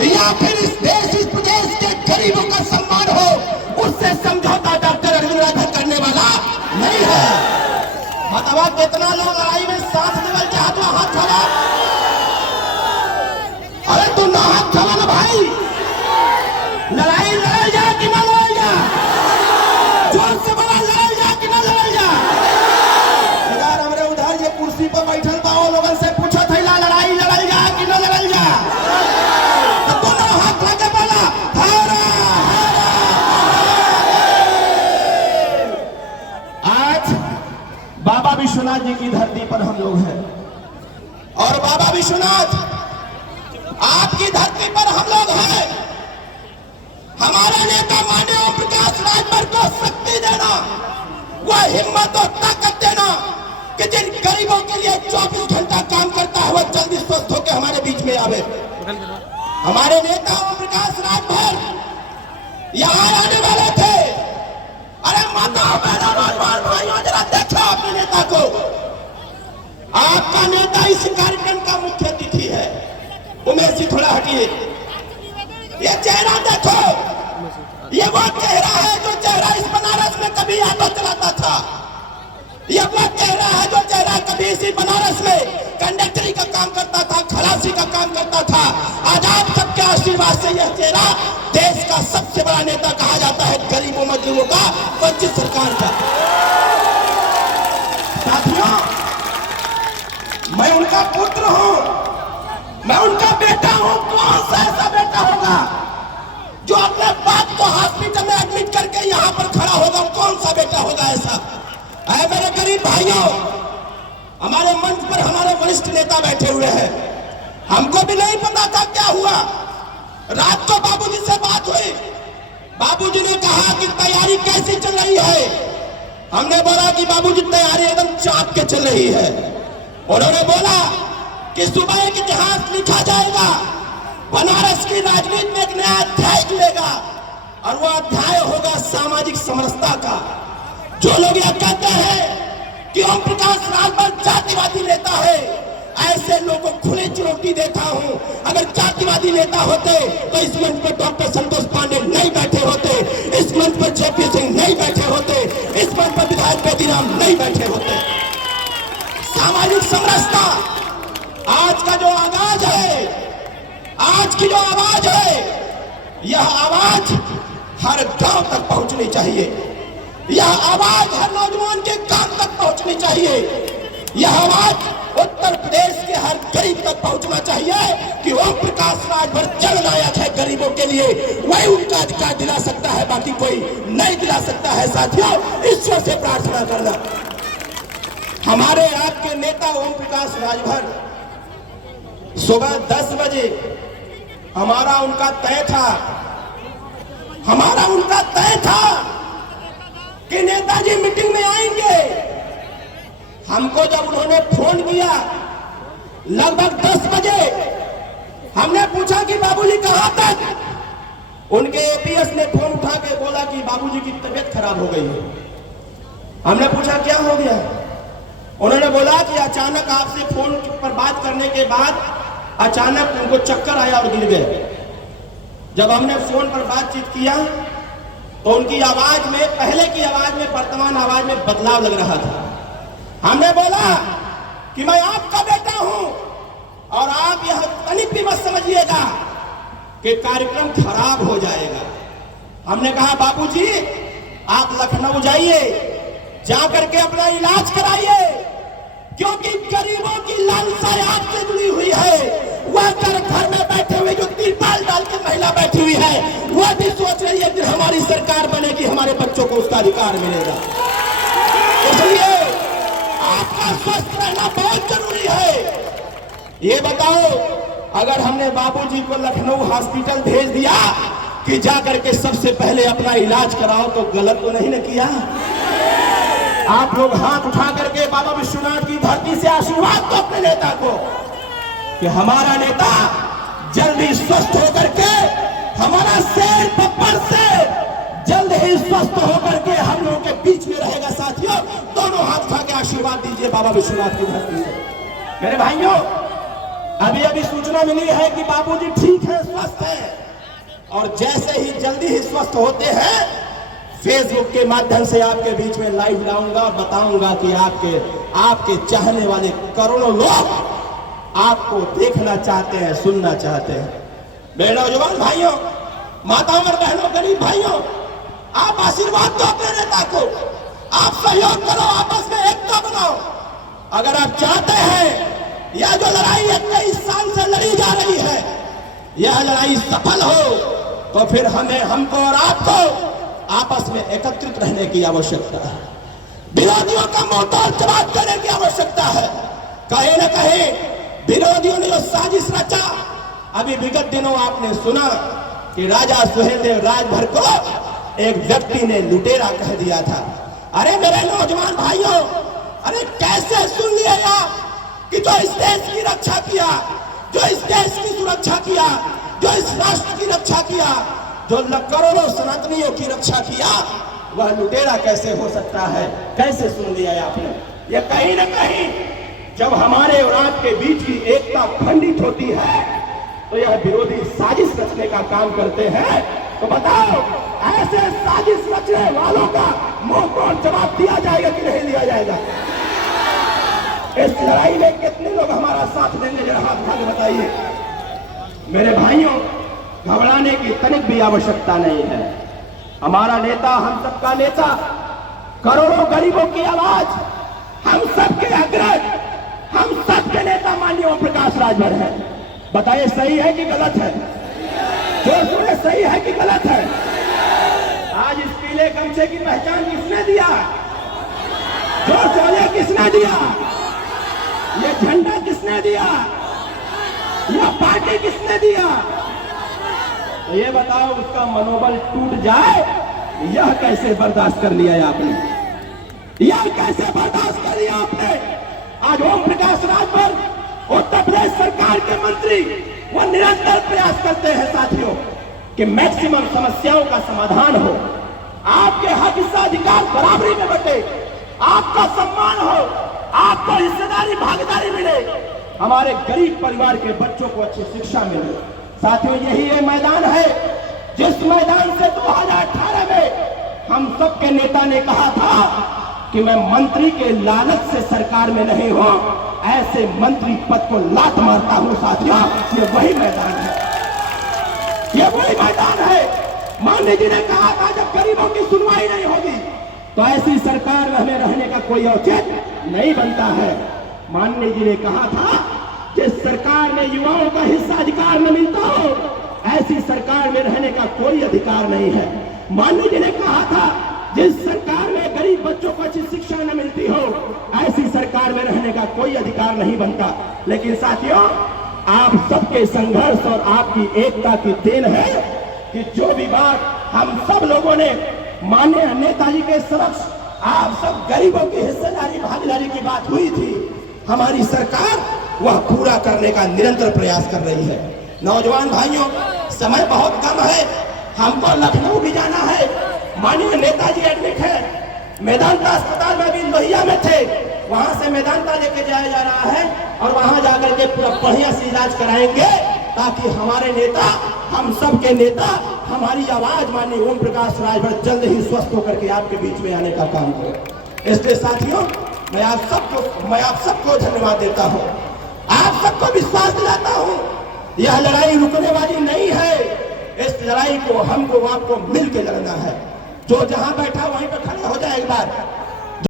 या फिर इस देश इस प्रदेश के गरीबों का सम्मान हो, उससे समझौता डॉक्टर अरविंद राजभर करने वाला नहीं है। बतावा कितना लोग लड़ाई में सांस निकल के हाथ खड़ा। अरे तू ना हाथ खड़ा ना भाई, लड़ाई लड़ाई जा कि ना लड़ाई जा, जोर से बोला लड़ाई जा कि ना लड़ाई जा। अगर हमरे उधर ये कुर्सी पर बैठल बा लोगन से पूछा था लड़ाई लड़ाई जा कि ना लड़ाई जा, तो दोनों हाथ लगे बोला हारा हारा। आज बाबा विश्वनाथ जी की धरती पर हम लोग हैं और बाबा विश्वनाथ आपकी धरती पर हम लोग हैं। हमारा नेता माननीय ओम प्रकाश राजभर को शक्ति देना, वह हिम्मत और ताकत देना कि जिन गरीबों के लिए 24 घंटा काम करता है वह जल्दी स्वस्थ होकर हमारे बीच में आवे। हमारे नेता ओम प्रकाश राजभर यहाँ आने वाले थे। अरे माता भाइयों जरा देखो अपने नेता को। आपका नेता इस कार्यक्रम का मुख्य अतिथि है। उमेश जी थोड़ा हटिए, ये चेहरा देखो, ये वो चेहरा है जो चेहरा इस बनारस में कभी ऑटो चलाता था। ये वो चेहरा है जो चेहरा कभी इसी बनारस में कंडक्टरी का काम करता था, खलासी का काम करता था। आज आप सबके आशीर्वाद से यह चेहरा देश का सबसे बड़ा नेता कहा जाता है, गरीबों मजदूरों का, वंचित सरकार का। साथियों, मैं उनका पुत्र हूं, मैं उनका बेटा हूं। कौन सा ऐसा बेटा होगा जो अपने बाप को हॉस्पिटल में एडमिट करके यहां पर खड़ा होगा? कौन सा बेटा होगा ऐसा? ऐ मेरे गरीब भाइयों, हमारे मंच पर हमारे वरिष्ठ नेता बैठे हुए हैं। हमको भी नहीं पता था क्या हुआ। रात को बाबूजी से बात हुई, बाबूजी ने कहा कि तैयारी कैसी चल रही है। हमने बोला कि बाबूजी तैयारी एकदम चाप के चल रही है। उन्होंने बोला कि सुबह एक इतिहास लिखा जाएगा, बनारस की राजनीति में एक नया अध्याय खुलेगा और वह अध्याय होगा सामाजिक समरसता का। जो लोग यह कहते हैं कि ओम प्रकाश राजभर जातिवादी नेता है, ऐसे लोगों को खुली चुनौती देता हूं। अगर जातिवादी नेता होते तो इस मंच पर डॉक्टर संतोष पांडे नहीं बैठे होते, इस मंच पर जेपी सिंह नहीं बैठे होते, इस मंच पर विधायक बेदीराम नहीं बैठे होते। सामाजिक समरसता आज का जो आगाज है, आज की जो आवाज है, यह आवाज हर गांव तक पहुंचनी चाहिए। यह आवाज हर नौजवान के कान तक पहुंचनी चाहिए। यह आवाज उत्तर प्रदेश के हर गरीब तक पहुंचना चाहिए कि ओम प्रकाश राजभर जननायक है गरीबों के लिए। वही उनका अधिकार दिला सकता है, बाकी कोई नहीं दिला सकता है। साथियों, ईश्वर से प्रार्थना करना। हमारे आपके नेता ओम प्रकाश राजभर सुबह 10 बजे हमारा उनका तय था, हमारा उनका तय था कि नेताजी मीटिंग में आएंगे। हमको जब उन्होंने फोन किया लगभग 10 बजे, हमने पूछा कि बाबूजी कहां तक। उनके एपीएस ने फोन उठा के बोला कि बाबूजी की तबीयत खराब हो गई है। हमने पूछा क्या हो गया? उन्होंने बोला कि अचानक आपसे फोन पर बात करने के बाद अचानक उनको चक्कर आया और गिर गए। जब हमने फोन पर बातचीत किया तो उनकी आवाज में, पहले की आवाज में वर्तमान आवाज में बदलाव लग रहा था। हमने बोला कि मैं आपका बेटा हूं और आप यह तनिक भी मत समझिएगा कि कार्यक्रम खराब हो जाएगा। हमने कहा बाबूजी आप लखनऊ जाइए, जाकर के अपना इलाज कराइए, क्योंकि गरीबों की लालसा आपसे जुड़ी हुई है। वह घर में बैठे हुए जो तिरपाल डाल के महिला बैठी हुई है, वह भी सोच रही है कि हमारी सरकार बनेगी, हमारे बच्चों को उसका अधिकार मिलेगा। इसलिए आपका स्वस्थ रहना बहुत जरूरी है। ये बताओ, अगर हमने बाबूजी को लखनऊ हॉस्पिटल भेज दिया कि जाकर के सबसे पहले अपना इलाज कराओ, तो गलत तो नहीं न किया? आप लोग हाथ उठा करके बाबा विश्वनाथ की धरती से आशीर्वाद दो अपने नेता को कि हमारा नेता जल्दी स्वस्थ होकर के, हमारा शेर पप्पर से जल्द ही स्वस्थ होकर के हम लोगों के बीच में रहेगा। साथियों, दोनों हाथ उठा के आशीर्वाद दीजिए बाबा विश्वनाथ की धरती से। मेरे भाइयों, अभी अभी सूचना मिली है कि बाबूजी ठीक है, स्वस्थ है। और जैसे ही जल्दी ही स्वस्थ होते हैं, फेसबुक के माध्यम से आपके बीच में लाइव लाऊंगा, बताऊंगा कि आपके चाहने वाले करोड़ों लोग आपको देखना चाहते हैं, सुनना चाहते हैं। मेरे नौजवान भाइयों, माताओं और बहनों, गरीब भाइयों, आप आशीर्वाद दो अपने नेता को, आप सहयोग करो, आपस में एकता बनाओ। अगर आप चाहते हैं यह जो लड़ाई 21 साल से लड़ी जा रही है, यह लड़ाई सफल हो, तो फिर हमको और आपको आपस में एकत्रित रहने की आवश्यकता है। विरोधियों का मुंहतोड़ जवाब देने की आवश्यकता है। कहीं न कहीं विरोधियों ने जो साजिश रचा, अभी विगत दिनों आपने सुना कि राजा सुहेलदेव राजभर को एक व्यक्ति ने लुटेरा कह दिया था। अरे मेरे नौजवान भाइयों, अरे कैसे सुन लिया आप कि जो इस देश की रक्षा किया, जो इस देश की सुरक्षा किया, जो इस राष्ट्र की रक्षा किया, जो करोड़ों सनातनियों की रक्षा किया, वह लुटेरा कैसे हो सकता है? कैसे सुन लिया आपने? ये कहीं न कहीं जब हमारे और आपके बीच की एकता खंडित होती है, तो यह विरोधी साजिश रचने का काम करते हैं। तो बताओ, ऐसे साजिश रचने वालों का मुंहतोड़ जवाब दिया जाएगा कि नहीं दिया जाएगा? इस लड़ाई में कितने लोग हमारा साथ देंगे? जरा हाथ उठा के बताइए। मेरे भाइयों, घबराने की तनिक भी आवश्यकता नहीं है। हमारा नेता, हम सबका नेता, करोड़ों गरीबों की आवाज, हम सबके अग्रज, हम सबके नेता माननीय ओम प्रकाश राजभर है। बताइए, सही है कि गलत है? जोर से सही है कि गलत है? आज इस पीले गमछे की पहचान किसने दिया? जोर से बोलिए, किसने दिया? ये झंडा किसने दिया? यह पार्टी किसने दिया? तो ये बताओ, उसका मनोबल टूट जाए, यह कैसे बर्दाश्त कर लिया है आपने? यह कैसे बर्दाश्त कर लिया आपने? आज ओम प्रकाश राजभर, उत्तर प्रदेश सरकार के मंत्री, वह निरंतर प्रयास करते हैं साथियों कि मैक्सिमम समस्याओं का समाधान हो, आपके हक हिस्साधिकार बराबरी में बटे, आपका सम्मान हो, आपको हिस्सेदारी भागीदारी मिले, हमारे गरीब परिवार के बच्चों को अच्छी शिक्षा मिले। साथियों, यही ये मैदान है जिस मैदान से 2018 में हम सबके नेता ने कहा था कि मैं मंत्री के लालच से सरकार में नहीं हूं, ऐसे मंत्री पद को लात मारता हूं। साथियों, ये वही मैदान है, ये वही मैदान है। माननीय जी ने कहा था, जब गरीबों की सुनवाई नहीं होगी तो ऐसी सरकार में हमें रहने का कोई औचित्य नहीं बनता है। माननीय जी ने कहा था, जिस सरकार में युवाओं का हिस्साधिकार न मिलता हो, ऐसी सरकार में रहने का कोई अधिकार नहीं है। माननीय जी ने कहा था, जिस सरकार में गरीब बच्चों को अच्छी शिक्षा न मिलती हो, ऐसी सरकार में रहने का कोई अधिकार नहीं बनता। लेकिन साथियों, आप सबके संघर्ष और आपकी एकता की देन है कि जो भी बात हम सब लोगों ने माननीय नेताजी के समक्ष, आप सब गरीबों की हिस्सेदारी भागीदारी की बात हुई थी, हमारी सरकार वह पूरा करने का निरंतर प्रयास कर रही है। नौजवान भाइयों, समय बहुत कम है, हमको लखनऊ भी जाना है। माननीय नेताजी एडमिट है, मेदांता अस्पताल में भी लोहिया में थे, वहां से मेदांता लेके जाया जा रहा है और वहां जाकर के पूरा बढ़िया से इलाज कराएंगे, ताकि हमारे नेता, हम सब के नेता, हमारी आवाज माननीय ओम प्रकाश राजभर जल्द ही स्वस्थ होकर के आपके बीच में आने का काम करें। इसलिए साथियों, मैं आप सबको धन्यवाद देता हूं, आप सबको विश्वास दिलाता हूं, यह लड़ाई रुकने वाली नहीं है। इस लड़ाई को हमको आपको मिलकर लड़ना है। जो जहां बैठा वहीं पर खड़ा हो जाए एक बार।